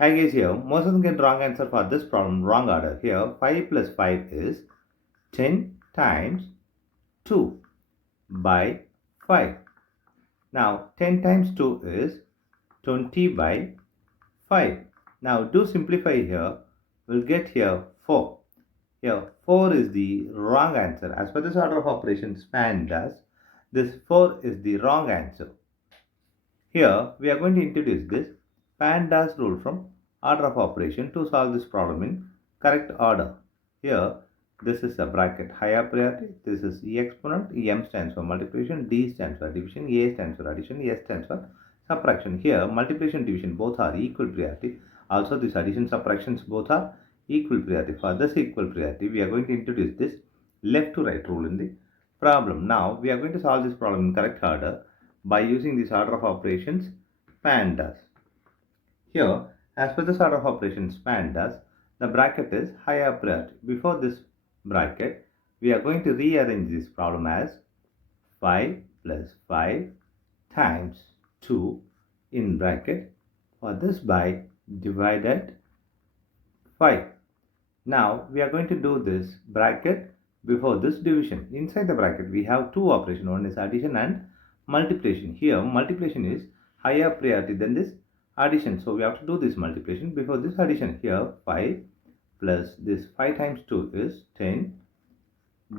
Hi guys, here most of them get wrong answer for this problem, wrong order. Here 5 plus 5 is 10 times 2 by 5. Now 10 times 2 is 20 by 5. Now do simplify here, we'll get here 4. Here 4 is the wrong answer. As per this order of operations PEMDAS, this 4 is the wrong answer. Here we are going to introduce this PEMDAS rule from order of operation to solve this problem in correct order. Here this is a bracket higher priority, this is E exponent, M stands for multiplication, D stands for division, A stands for addition, S stands for subtraction. Here multiplication division both are equal priority. Also this addition subtractions both are equal priority. For this equal priority we are going to introduce this left to right rule in the problem. Now we are going to solve this problem in correct order by using this order of operations PEMDAS. Here, as per this order of operations PEMDAS, the bracket is higher priority. Before this bracket, we are going to rearrange this problem as 5 plus 5 times 2 in bracket for this by divided 5. Now we are going to do this bracket before this division. Inside the bracket we have two operations, one is addition and multiplication. Here multiplication is higher priority than this addition, so we have to do this multiplication before this addition. Here 5 plus this 5 times 2 is 10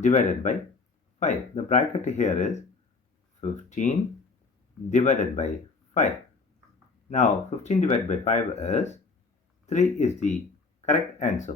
divided by 5. The bracket here is 15 divided by 5. Now 15 divided by 5 is 3 is the correct answer.